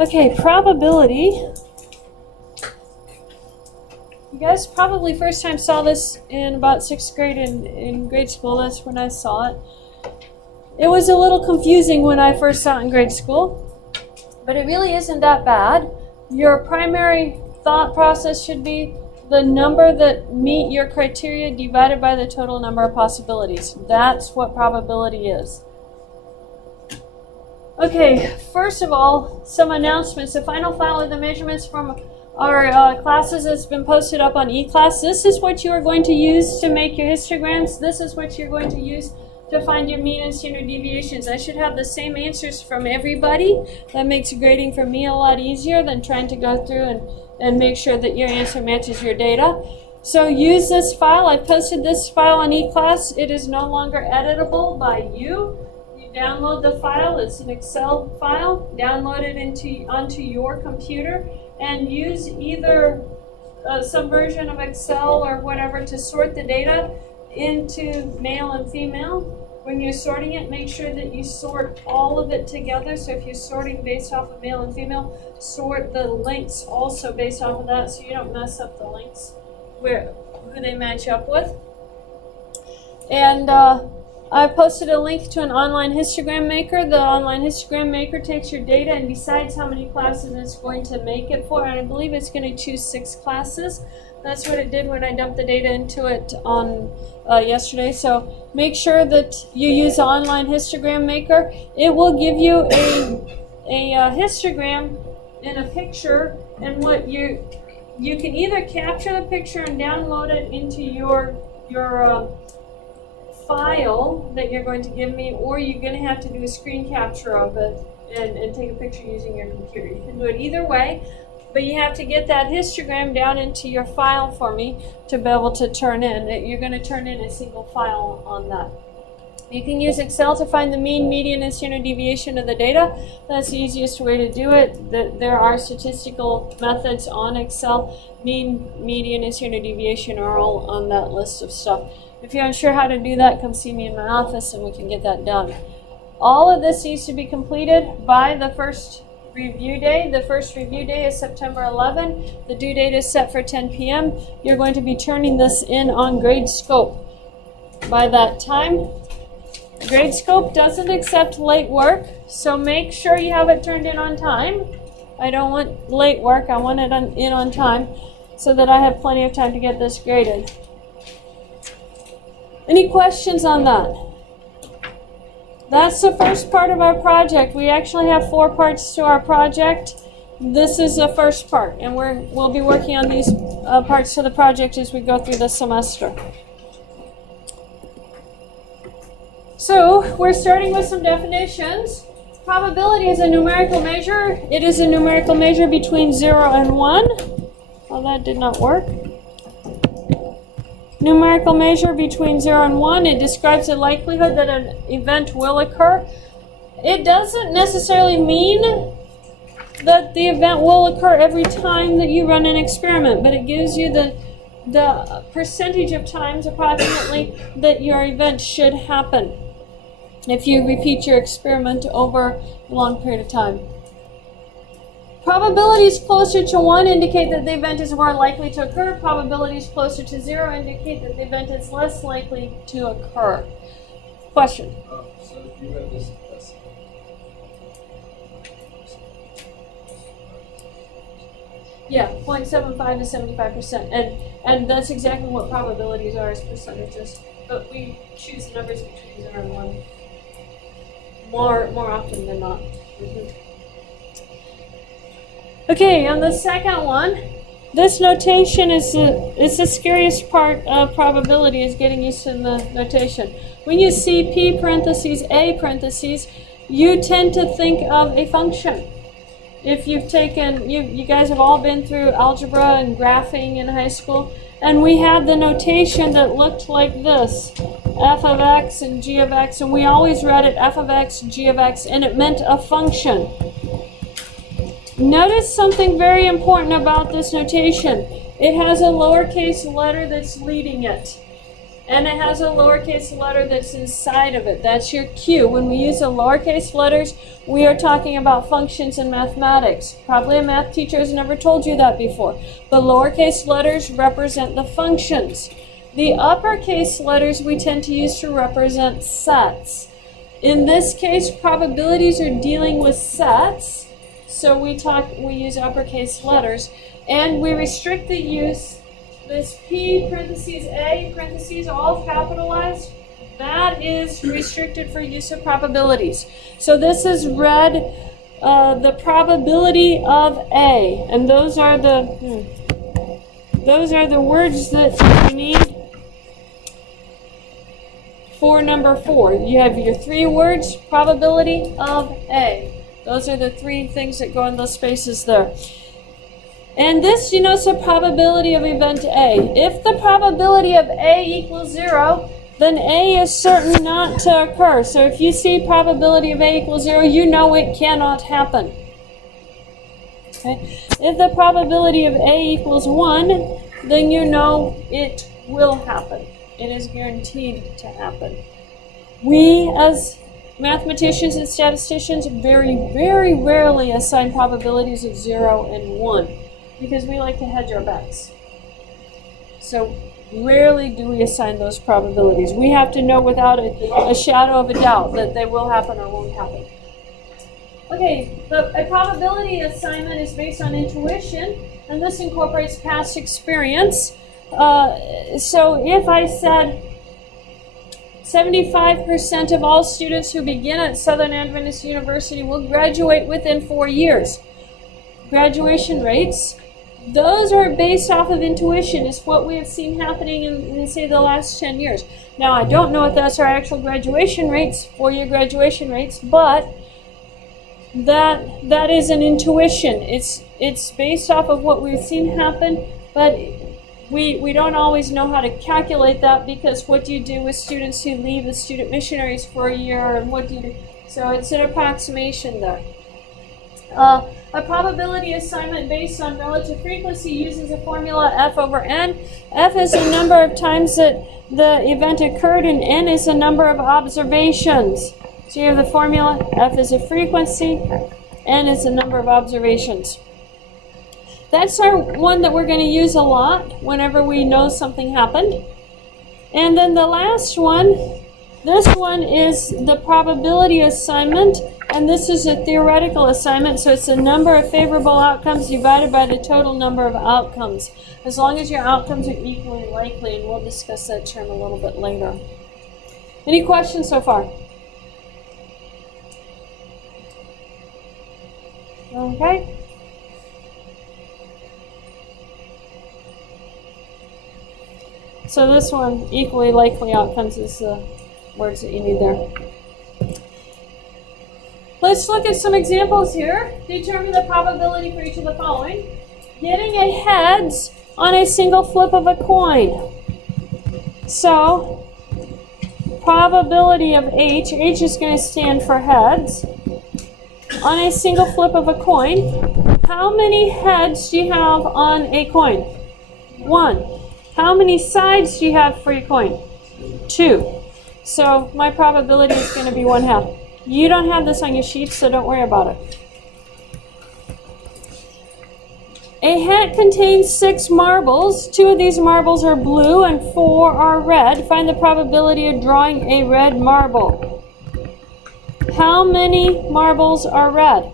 Okay, probability. You guys probably first time saw this in about 6th grade in grade school. That's when I saw it. It was a little confusing when I first saw it in grade school, but it really isn't that bad. Your primary thought process should be the number that meet your criteria divided by the total number of possibilities. That's what probability is. Okay, first of all, some announcements. The final file of the measurements from our classes has been posted up on eClass. This is what you are going to use to make your histograms. This is what you're going to use to find your mean and standard deviations. I should have the same answers from everybody. That makes grading for me a lot easier than trying to go through and make sure that your answer matches your data. So use this file. I posted this file on eClass. It is no longer editable by you. You download the file. It's an Excel file. Download it onto your computer and use either some version of Excel or whatever to sort the data into male and female. When you're sorting it, make sure that you sort all of it together. So if you're sorting based off of male and female, sort the links also based off of that so you don't mess up the links who they match up with. And I posted a link to an online histogram maker. The online histogram maker takes your data and decides how many classes it's going to make it for. And I believe it's going to choose 6 classes. That's what it did when I dumped the data into it on yesterday. So make sure that you use the online histogram maker. It will give you a histogram in a picture, and what you can either capture the picture and download it into your file that you're going to give me, or you're going to have to do a screen capture of it and take a picture using your computer. You can do it either way. But you have to get that histogram down into your file for me to be able to turn in. You're going to turn in a single file on that. You can use Excel to find the mean, median, and standard deviation of the data. That's the easiest way to do it. There are statistical methods on Excel. Mean, median, and standard deviation are all on that list of stuff. If you're unsure how to do that, come see me in my office and we can get that done. All of this needs to be completed by the first review day. The first review day is September 11. The due date is set for 10 p.m. You're going to be turning this in on Gradescope by that time. Gradescope doesn't accept late work, so make sure you have it turned in on time. I don't want late work. I want it in on time so that I have plenty of time to get this graded. Any questions on that? That's the first part of our project. We actually have 4 parts to our project. This is the first part, and we'll be working on these parts of the project as we go through the semester. So we're starting with some definitions. Probability is a numerical measure. It is a numerical measure between 0 and 1. Well, that did not work. Numerical measure between 0 and 1. It describes the likelihood that an event will occur. It doesn't necessarily mean that the event will occur every time that you run an experiment, but it gives you the percentage of times approximately that your event should happen if you repeat your experiment over a long period of time. Probabilities closer to 1 indicate that the event is more likely to occur. Probabilities closer to 0 indicate that the event is less likely to occur. Question? So if you have this yeah, 0.75 to 75%. And that's exactly what probabilities are, as percentages. But we choose numbers between 0 and 1 more often than not. Okay, on the second one, this notation is the scariest part of probability, is getting used to the notation. When you see P parentheses A parentheses, you tend to think of a function. If you've taken, you guys have all been through algebra and graphing in high school, and we had the notation that looked like this, f of x and g of x, and we always read it f of x, g of x, and it meant a function. Notice something very important about this notation. It has a lowercase letter that's leading it. and it has a lowercase letter that's inside of it. That's your Q. When we use the lowercase letters, we are talking about functions in mathematics. Probably a math teacher has never told you that before. The lowercase letters represent the functions. The uppercase letters we tend to use to represent sets. In this case, probabilities are dealing with sets, so we use uppercase letters, and we restrict the use. This P parentheses A parentheses all capitalized, that is restricted for use of probabilities. So this is read the probability of A, and those are the words that you need for number 4. You have your 3 words, probability of A. Those are the 3 things that go in those spaces there. And this denotes the probability of event A. If the probability of A equals 0, then A is certain not to occur. So if you see probability of A equals 0, you know it cannot happen. Okay? If the probability of A equals 1, then you know it will happen. It is guaranteed to happen. We, as mathematicians and statisticians, very, very rarely assign probabilities of 0 and 1 because we like to hedge our bets. So rarely do we assign those probabilities. We have to know without a shadow of a doubt that they will happen or won't happen. Okay, a probability assignment is based on intuition, and this incorporates past experience. So if I said 75% of all students who begin at Southern Adventist University will graduate within 4 years. Graduation rates, those are based off of intuition. It's what we have seen happening in say, the last 10 years. Now, I don't know if that's our actual graduation rates, 4-year graduation rates, but that is an intuition. It's based off of what we've seen happen, but we don't always know how to calculate that, because what do you do with students who leave as student missionaries for a year, and what do you do? So it's an approximation there. A probability assignment based on relative frequency uses a formula F over N. F is the number of times that the event occurred, and N is the number of observations. So you have the formula, F is a frequency, N is the number of observations. That's our one that we're going to use a lot whenever we know something happened. And then the last one, this one is the probability assignment, and this is a theoretical assignment, so it's the number of favorable outcomes divided by the total number of outcomes, as long as your outcomes are equally likely, and we'll discuss that term a little bit later. Any questions so far? Okay. So this one, equally likely outcomes, is the words that you need there. Let's look at some examples here. Determine the probability for each of the following. Getting a heads on a single flip of a coin. So, probability of H is going to stand for heads. On a single flip of a coin, how many heads do you have on a coin? 1. How many sides do you have for your coin? 2. So my probability is going to be 1/2. You don't have this on your sheet, so don't worry about it. A hat contains 6 marbles. 2 of these marbles are blue and 4 are red. Find the probability of drawing a red marble. How many marbles are red?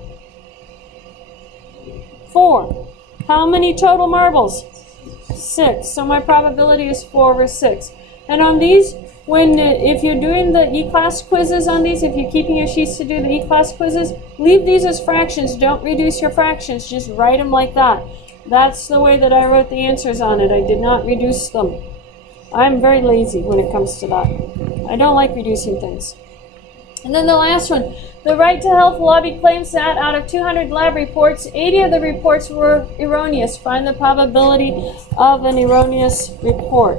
4. How many total marbles? 6. So my probability is 4 over 6. And on these, if you're doing the E-class quizzes on these, if you're keeping your sheets to do the E-class quizzes, leave these as fractions. Don't reduce your fractions. Just write them like that. That's the way that I wrote the answers on it. I did not reduce them. I'm very lazy when it comes to that. I don't like reducing things. And then the last one. The Right to Health lobby claims that out of 200 lab reports, 80 of the reports were erroneous. Find the probability of an erroneous report.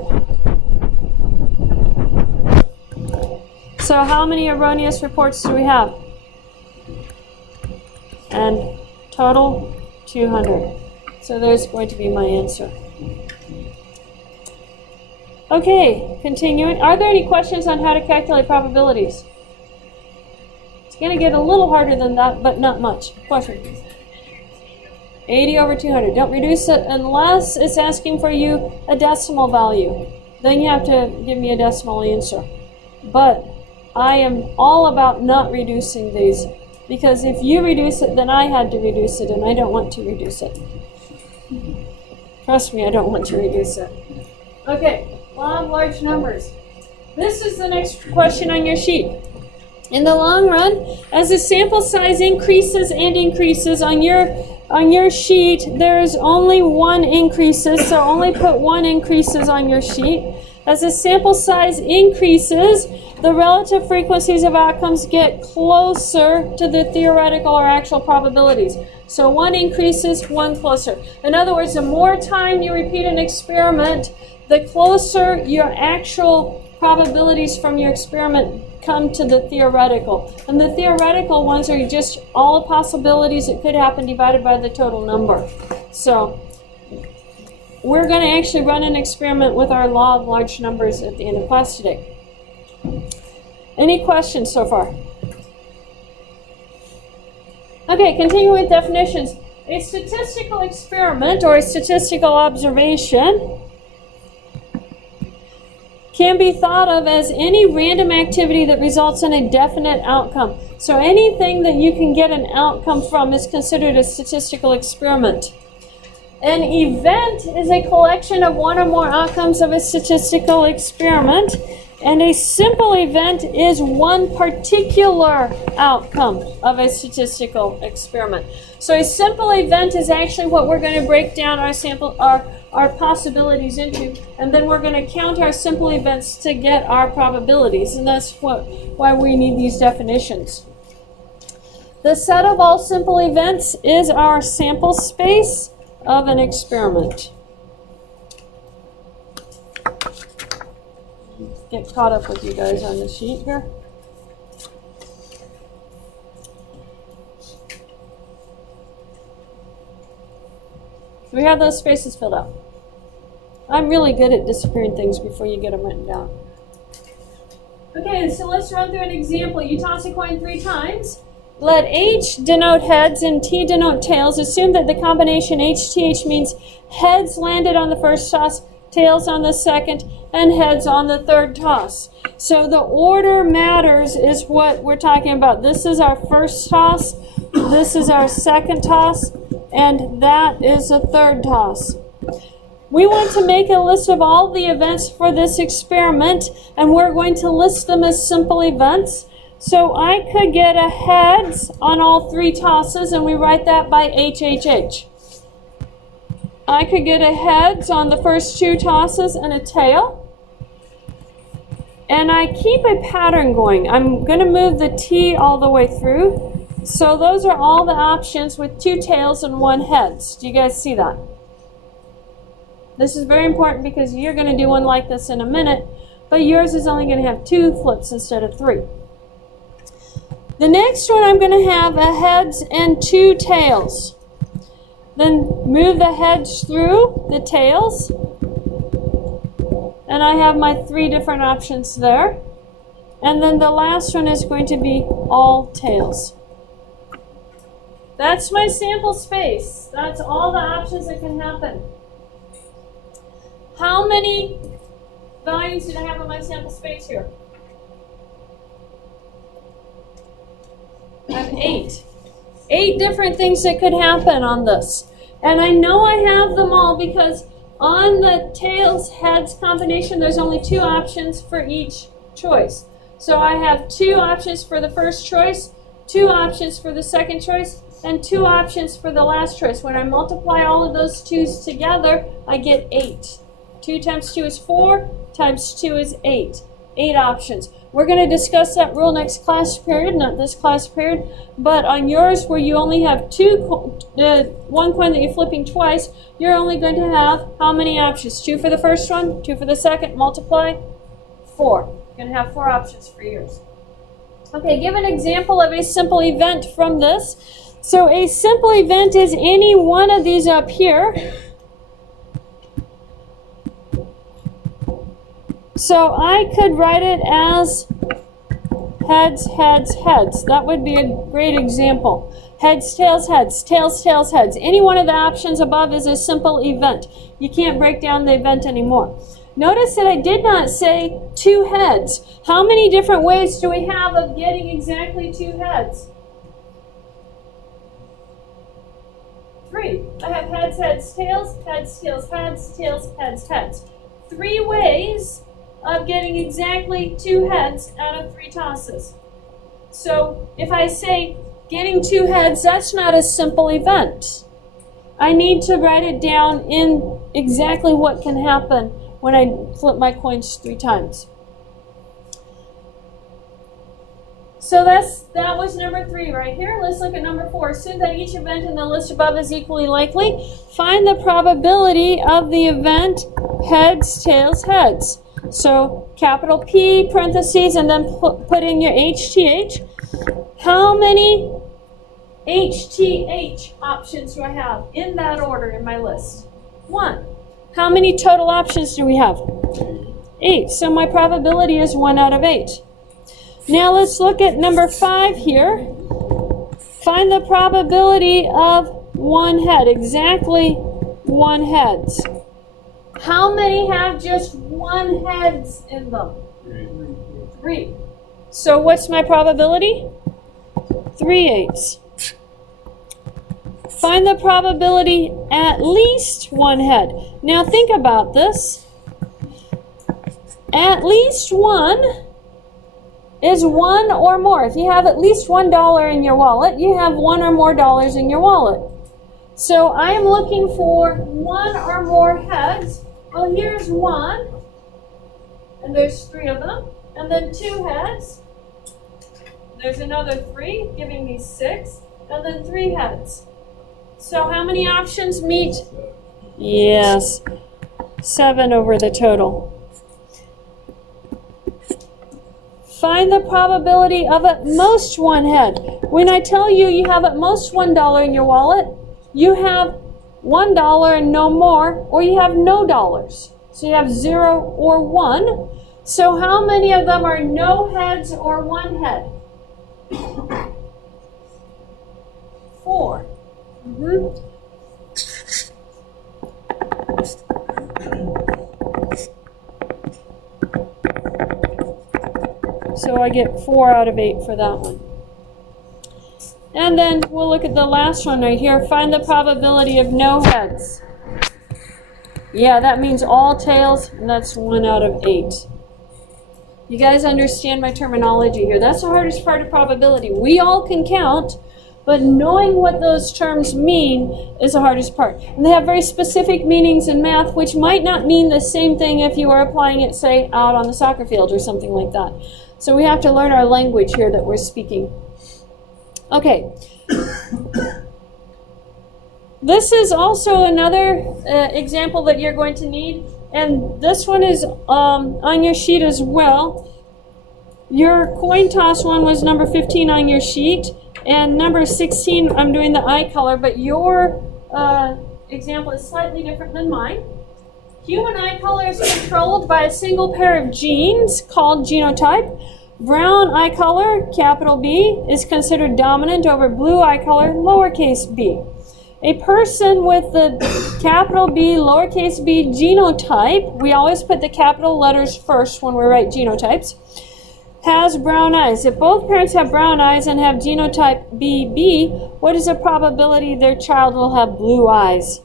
So how many erroneous reports do we have? And total 200. So there's going to be my answer. Okay, continuing. Are there any questions on how to calculate probabilities? It's going to get a little harder than that, but not much. Question. 80 over 200. Don't reduce it unless it's asking for you a decimal value. Then you have to give me a decimal answer. But I am all about not reducing these, because if you reduce it, then I had to reduce it, and I don't want to reduce it. Trust me, I don't want to reduce it. Okay, law of large numbers. This is the next question on your sheet. In the long run, as the sample size increases and increases on your sheet, there's only one increases, so only put one increases on your sheet. As the sample size increases, the relative frequencies of outcomes get closer to the theoretical or actual probabilities. So one increases, one closer. In other words, the more time you repeat an experiment, the closer your actual probabilities from your experiment come to the theoretical. And the theoretical ones are just all the possibilities that could happen divided by the total number. So we're going to actually run an experiment with our law of large numbers at the end of class today. Any questions so far? Okay, continuing with definitions. A statistical experiment or a statistical observation can be thought of as any random activity that results in a definite outcome. So anything that you can get an outcome from is considered a statistical experiment. An event is a collection of one or more outcomes of a statistical experiment, and a simple event is one particular outcome of a statistical experiment. So a simple event is actually what we're going to break down our possibilities into, and then we're going to count our simple events to get our probabilities, and that's why we need these definitions. The set of all simple events is our sample space of an experiment. Get caught up with you guys on the sheet here. We have those spaces filled out. I'm really good at disappearing things before you get them written down. Okay, so let's run through an example. You toss a coin 3 times. Let H denote heads and T denote tails. Assume that the combination HTH means heads landed on the first toss, tails on the second, and heads on the third toss. So the order matters is what we're talking about. This is our first toss, this is our second toss, and that is the third toss. We want to make a list of all the events for this experiment, and we're going to list them as simple events. So I could get a heads on all 3 tosses, and we write that by HHH. I could get a heads on the first 2 tosses and a tail. And I keep a pattern going. I'm going to move the T all the way through. So those are all the options with 2 tails and 1 heads. Do you guys see that? This is very important because you're going to do one like this in a minute, but yours is only going to have 2 flips instead of 3. The next one I'm going to have a heads and 2 tails. Then move the heads through the tails. And I have my 3 different options there. And then the last one is going to be all tails. That's my sample space. That's all the options that can happen. How many values did I have on my sample space here? I have 8. 8 different things that could happen on this. And I know I have them all because on the tails heads combination, there's only 2 options for each choice. So I have 2 options for the first choice, 2 options for the second choice, and 2 options for the last choice. When I multiply all of those 2's together, I get 8. 2 times 2 is 4, times 2 is 8. 8 options. We're going to discuss that rule next class period, not this class period, but on yours where you only have 1 coin that you're flipping twice, you're only going to have how many options? 2 for the first one, 2 for the second, multiply, 4. You're going to have 4 options for yours. Okay, give an example of a simple event from this. So a simple event is any one of these up here. So I could write it as heads, heads, heads. That would be a great example. Heads, tails, heads, tails, tails, heads. Any one of the options above is a simple event. You can't break down the event anymore. Notice that I did not say 2 heads. How many different ways do we have of getting exactly 2 heads? 3. I have heads, heads, tails, heads, tails, heads, tails, heads, heads. 3 ways of getting exactly 2 heads out of 3 tosses. So if I say getting 2 heads, that's not a simple event. I need to write it down in exactly what can happen when I flip my coins 3 times. So that was number 3 right here. Let's look at number 4. Assume that each event in the list above is equally likely. Find the probability of the event heads, tails, heads. So capital P, parentheses, and then put in your HTH. How many HTH options do I have in that order in my list? 1. How many total options do we have? 8. So my probability is 1 out of 8. Now let's look at number 5 here. Find the probability of 1 head. Exactly 1 heads. How many have just 1 heads in them? 3. So what's my probability? 3/8. Find the probability at least 1 head. Now think about this. At least 1 is 1 or more. If you have at least $1 in your wallet, you have 1 or more dollars in your wallet. So I am looking for 1 or more heads. Well, here's 1, and there's 3 of them, and then 2 heads. There's another 3, giving me 6, and then 3 heads. So how many options meet? Yes, 7 over the total. Find the probability of at most 1 head. When I tell you you have at most $1 in your wallet, you have $1 and no more, or you have no dollars. So you have 0 or 1. So how many of them are no heads or 1 head? 4. So I get 4 out of 8 for that one. And then we'll look at the last one right here. Find the probability of no heads. Yeah, that means all tails, and that's 1 out of 8. You guys understand my terminology here. That's the hardest part of probability. We all can count, but knowing what those terms mean is the hardest part. And they have very specific meanings in math, which might not mean the same thing if you are applying it, say, out on the soccer field or something like that. So we have to learn our language here that we're speaking. Okay. This is also another example that you're going to need. And this one is on your sheet as well. Your coin toss one was number 15 on your sheet. And number 16, I'm doing the eye color, but your example is slightly different than mine. Human eye color is controlled by a single pair of genes called genotype. Brown eye color, capital B, is considered dominant over blue eye color, lowercase b. A person with the capital B, lowercase b genotype, we always put the capital letters first when we write genotypes, has brown eyes. If both parents have brown eyes and have genotype BB, what is the probability their child will have blue eyes?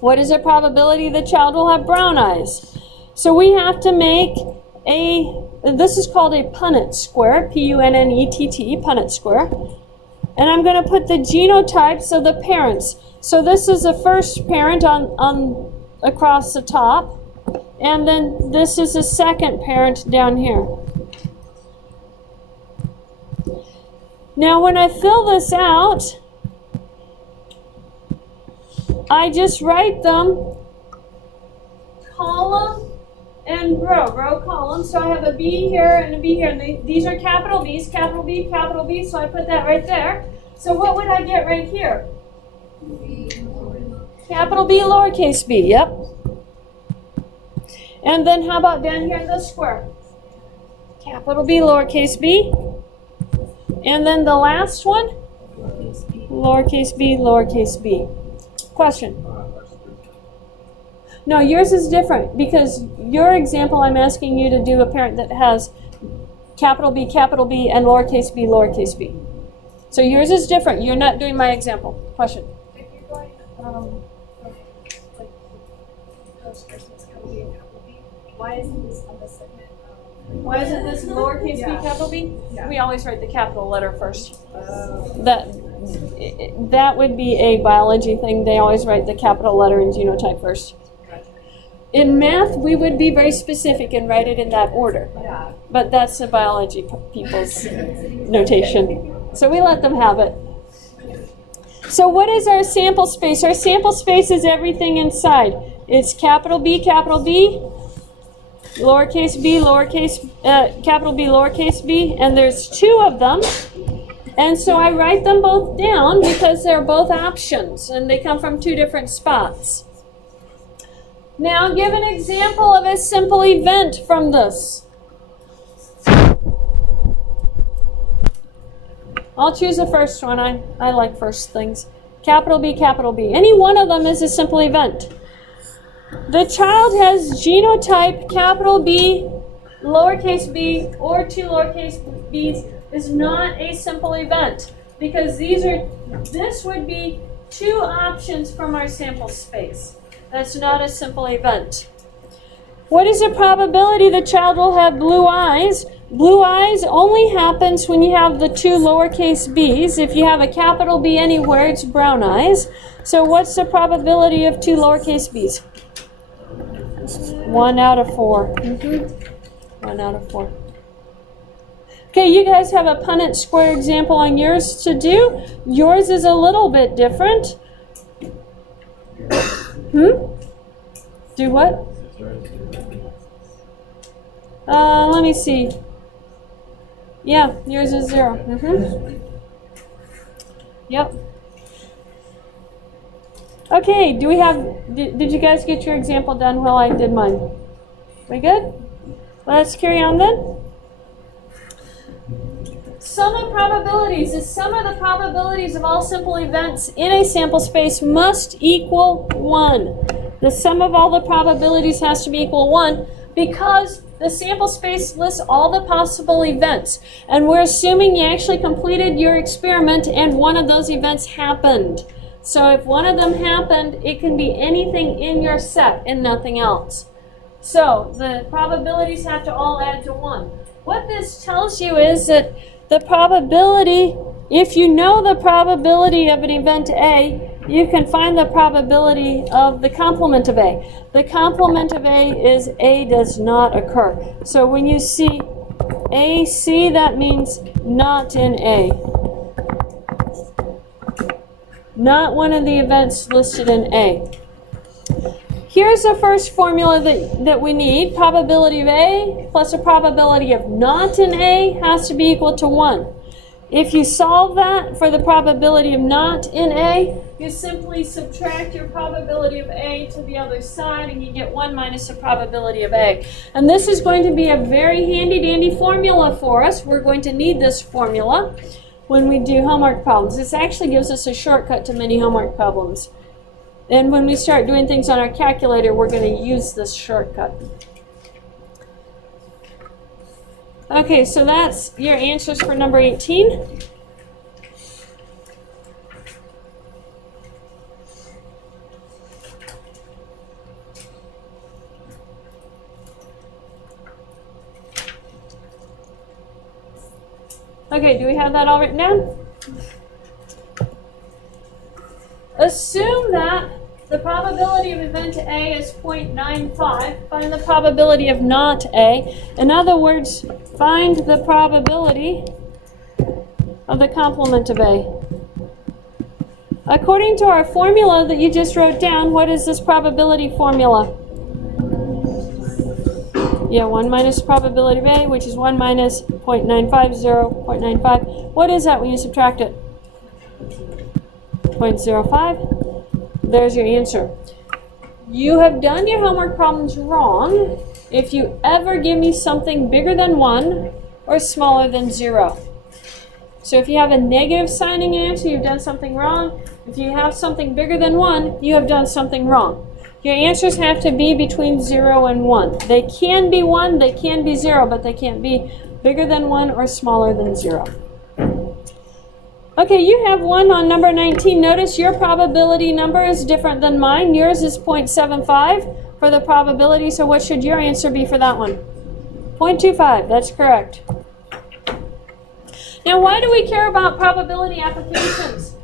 What is the probability the child will have brown eyes? So we have to make this is called a Punnett square, P-U-N-N-E-T-T, Punnett square. And I'm going to put the genotypes of the parents. So this is the first parent on across the top. And then this is the second parent down here. Now when I fill this out, I just write them column and row column. So I have a B here and a B here. And these are capital B's, capital B, so I put that right there. So what would I get right here? Capital B, lowercase b, yep. And then how about down here in the square? Capital B, lowercase b. And then the last one? Lowercase b, lowercase b. Question? No, yours is different because your example, I'm asking you to do a parent that has capital B, and lowercase b, lowercase b. So yours is different. You're not doing my example. Question? If you're going from like post Christmas capital B and capital B, why isn't this on the segment? Why isn't this lowercase b, capital B? Yeah. We always write the capital letter first. That would be a biology thing. They always write the capital letter in genotype first. In math, we would be very specific and write it in that order. Yeah. But that's the biology people's notation. So we let them have it. So what is our sample space? Our sample space is everything inside. It's capital B, lowercase b, capital B, lowercase b, and there's two of them. And so I write them both down because they're both options and they come from two different spots. Now give an example of a simple event from this. I'll choose the first one. I like first things. Capital B, capital B. Any one of them is a simple event. The child has genotype capital B, lowercase b, or two lowercase b's is not a simple event because this would be two options from our sample space. That's not a simple event. What is the probability the child will have blue eyes? Blue eyes only happens when you have the two lowercase b's. If you have a capital B anywhere, it's brown eyes. So what's the probability of two lowercase b's? 1 out of 4. 1 out of 4. Okay, you guys have a Punnett square example on yours to do. Yours is a little bit different. Do what? Let me see. Yeah, yours is 0. Yep. Okay, did you guys get your example done while I did mine? We good? Let's carry on then. Sum of probabilities. The sum of the probabilities of all simple events in a sample space must equal 1. The sum of all the probabilities has to be equal 1 because the sample space lists all the possible events. And we're assuming you actually completed your experiment and one of those events happened. So if one of them happened, it can be anything in your set and nothing else. So the probabilities have to all add to 1. What this tells you is that the probability, if you know the probability of an event A, you can find the probability of the complement of A. The complement of A is A does not occur. So when you see AC, that means not in A. Not one of the events listed in A. Here's the first formula that we need. Probability of A plus a probability of not in A has to be equal to 1. If you solve that for the probability of not in A, you simply subtract your probability of A to the other side and you get 1 minus the probability of A. And this is going to be a very handy-dandy formula for us. We're going to need this formula when we do homework problems. This actually gives us a shortcut to many homework problems. And when we start doing things on our calculator, we're going to use this shortcut. Okay, so that's your answers for number 18. Okay, do we have that all written down? Assume that the probability of event A is 0.95. Find the probability of not A. In other words, find the probability of the complement of A. According to our formula that you just wrote down, what is this probability formula? Yeah, 1 minus probability of A, which is 1 minus 0.95, 0.95. What is that when you subtract it? 0.05. There's your answer. You have done your homework problems wrong if you ever give me something bigger than 1 or smaller than 0. So if you have a negative sign in your answer, you've done something wrong. If you have something bigger than 1, you have done something wrong. Your answers have to be between 0 and 1. They can be 1, they can be 0, but they can't be bigger than 1 or smaller than 0. Okay, you have 1 on number 19. Notice your probability number is different than mine. Yours is 0.75 for the probability, so what should your answer be for that one? 0.25, that's correct. Now, why do we care about probability applications?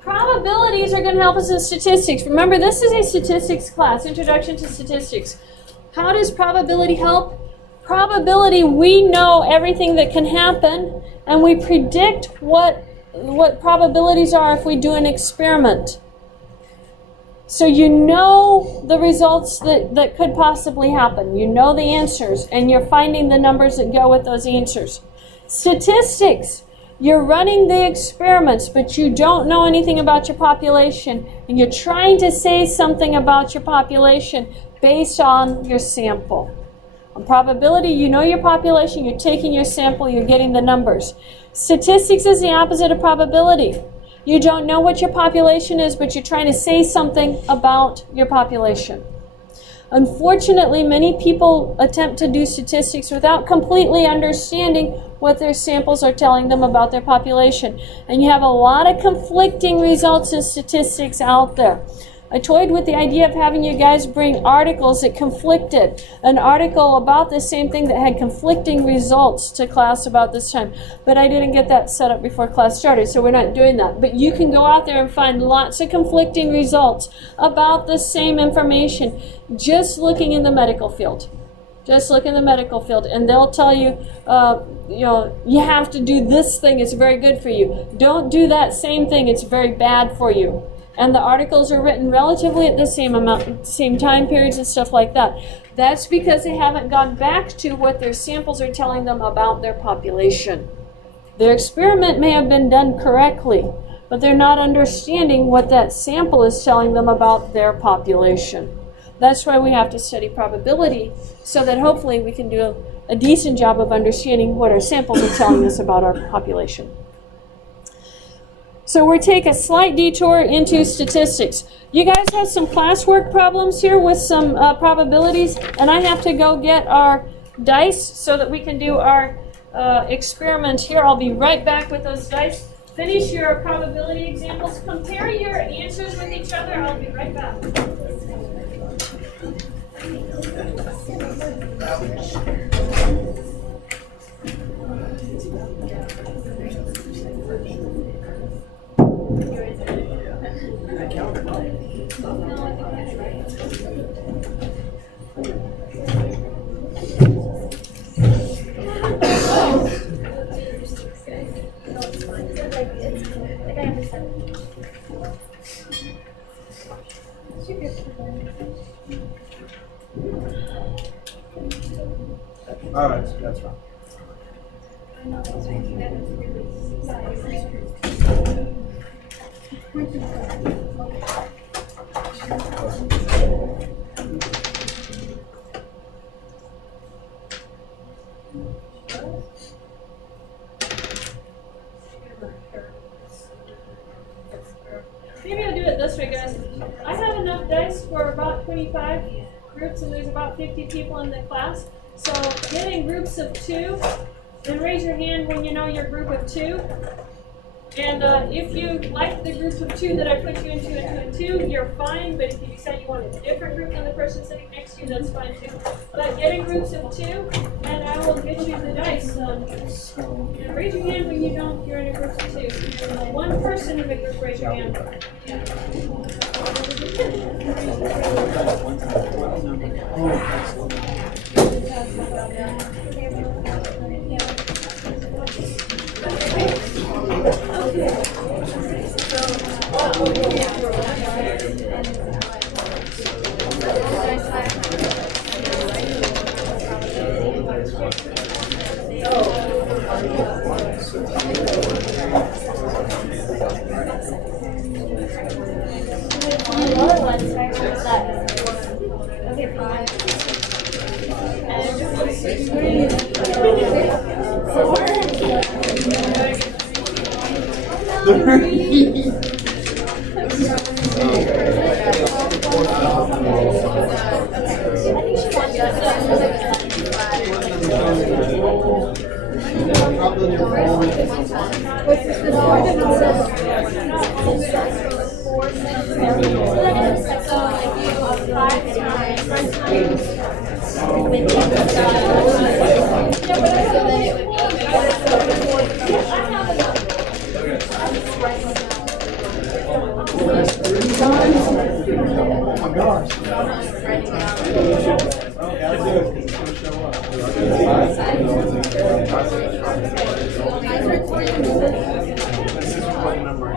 Probabilities are going to help us in statistics. Remember, this is a statistics class, Introduction to Statistics. How does probability help? Probability, we know everything that can happen, and we predict what probabilities are if we do an experiment. So you know the results that could possibly happen. You know the answers, and you're finding the numbers that go with those answers. Statistics, you're running the experiments, but you don't know anything about your population, and you're trying to say something about your population based on your sample. On probability, you know your population, you're taking your sample, you're getting the numbers. Statistics is the opposite of probability. You don't know what your population is, but you're trying to say something about your population. Unfortunately, many people attempt to do statistics without completely understanding what their samples are telling them about their population. And you have a lot of conflicting results in statistics out there. I toyed with the idea of having you guys bring articles that conflicted. An article about the same thing that had conflicting results to class about this time. But I didn't get that set up before class started, so we're not doing that. But you can go out there and find lots of conflicting results about the same information just looking in the medical field. Just look in the medical field, and they'll tell you, you have to do this thing, it's very good for you. Don't do that same thing, it's very bad for you. And the articles are written relatively at the same time periods and stuff like that. That's because they haven't gone back to what their samples are telling them about their population. Their experiment may have been done correctly, but they're not understanding what that sample is telling them about their population. That's why we have to study probability, so that hopefully we can do a decent job of understanding what our samples are telling us about our population. So we'll take a slight detour into statistics. You guys have some classwork problems here with some probabilities, and I have to go get our dice so that we can do our experiment here. I'll be right back with those dice. Finish your probability examples. Compare your answers with each other. I'll be right back. All right, that's fine. Maybe I'll do it this way, guys. I have enough dice for about 25 groups, and there's about 50 people in the class. So get in groups of 2, and raise your hand when you know your group of 2. And if you like the group of 2 that I put you into and 2, you're fine. But if you decide you want a different group than the person sitting next to you, that's fine too. But get in groups of 2, and I will get you the dice. And raise your hand when you know you're in a group of 2. One person in the group, raise your hand. This is what number.